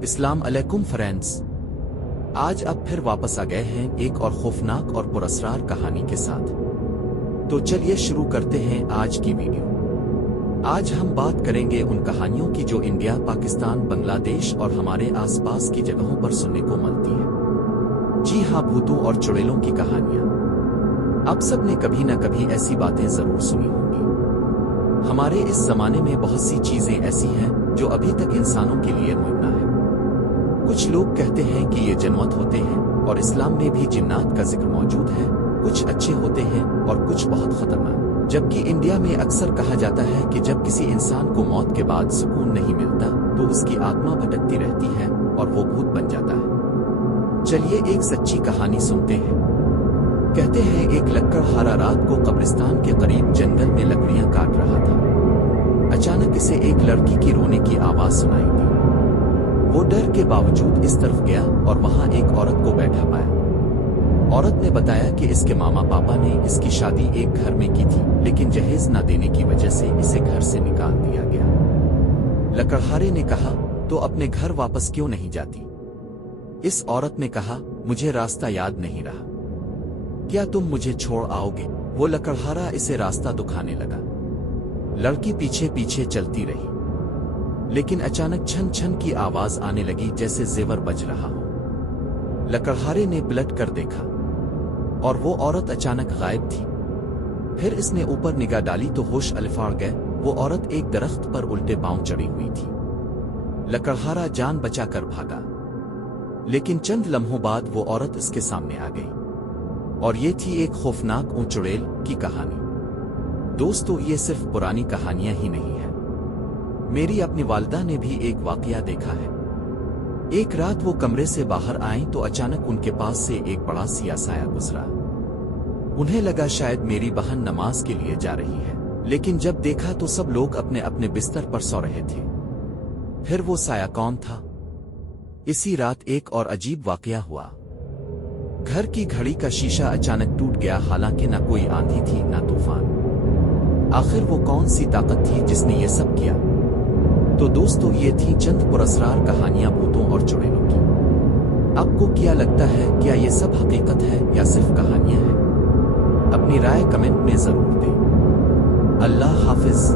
अस्सलाम अलैकुम फ्रेंड्स। आज अब फिर वापस आ गए हैं एक और खौफनाक और पुरस्रार कहानी के साथ। तो चलिए शुरू करते हैं आज की वीडियो। आज हम बात करेंगे उन कहानियों की जो इंडिया, पाकिस्तान, बांग्लादेश और हमारे आसपास की जगहों पर सुनने को मिलती है। जी हाँ, भूतों और चुड़ैलों की कहानियां। आप सब ने कभी न कभी ऐसी बातें जरूर सुनी होंगी। हमारे इस जमाने में बहुत सी चीजें ऐसी हैं जो अभी तक इंसानों के लिए मुमकिन है। कुछ लोग कहते हैं कि ये जिन्नत होते हैं और इस्लाम में भी जिन्नात का जिक्र मौजूद है। कुछ अच्छे होते हैं और कुछ बहुत खतरनाक। जबकि इंडिया में अक्सर कहा जाता है कि जब किसी इंसान को मौत के बाद सुकून नहीं मिलता तो उसकी आत्मा भटकती रहती है और वो भूत बन जाता है। चलिए एक सच्ची कहानी सुनते हैं। कहते हैं एक लकड़हारा रात को कब्रिस्तान के करीब जंगल में लकड़ियां काट रहा था। अचानक इसे एक लड़की की रोने की आवाज सुनाई दी। वो डर के बावजूद इस तरफ गया और वहां एक औरत को बैठा पाया। औरत ने बताया कि इसके मामा पापा ने इसकी शादी एक घर में की थी, लेकिन जहेज न देने की वजह से इसे घर से निकाल दिया गया। लकड़हारे ने कहा, तो अपने घर वापस क्यों नहीं जाती? इस औरत ने कहा, मुझे रास्ता याद नहीं रहा, क्या तुम मुझे छोड़ आओगे? वो लकड़हारा इसे रास्ता दिखाने लगा। लड़की पीछे पीछे चलती रही, लेकिन अचानक छन छन की आवाज आने लगी, जैसे जेवर बज रहा हो। लकड़हारे ने पलट कर देखा और वो औरत अचानक गायब थी। फिर इसने ऊपर निगाह डाली तो होश अलफाड़ गए। वो औरत एक दरख्त पर उल्टे पांव चढ़ी हुई थी। लकड़हारा जान बचाकर भागा, लेकिन चंद लम्हों बाद वो औरत इसके सामने आ गई और ये थी एक खौफनाक चुड़ैल की कहानी। दोस्तों, ये सिर्फ पुरानी कहानियां ही नहीं है। मेरी अपनी वालिदा ने भी एक वाकया देखा है। एक रात वो कमरे से बाहर आईं तो अचानक उनके पास से एक बड़ा सिया साया गुजरा। उन्हें लगा शायद मेरी बहन नमाज के लिए जा रही है, लेकिन जब देखा तो सब लोग अपने अपने बिस्तर पर सो रहे थे। फिर वो साया कौन था? इसी रात एक और अजीब वाकया हुआ। घर की घड़ी का शीशा अचानक टूट गया, हालांकि न कोई आंधी थी न तूफान। आखिर वो कौन सी ताकत थी जिसने ये सब किया? तो दोस्तों, ये थी चंद पुरस्रार कहानियां भूतों और चुड़ैलों की। आपको क्या लगता है, क्या ये सब हकीकत है या सिर्फ कहानियां हैं? अपनी राय कमेंट में जरूर दें। अल्लाह हाफिज।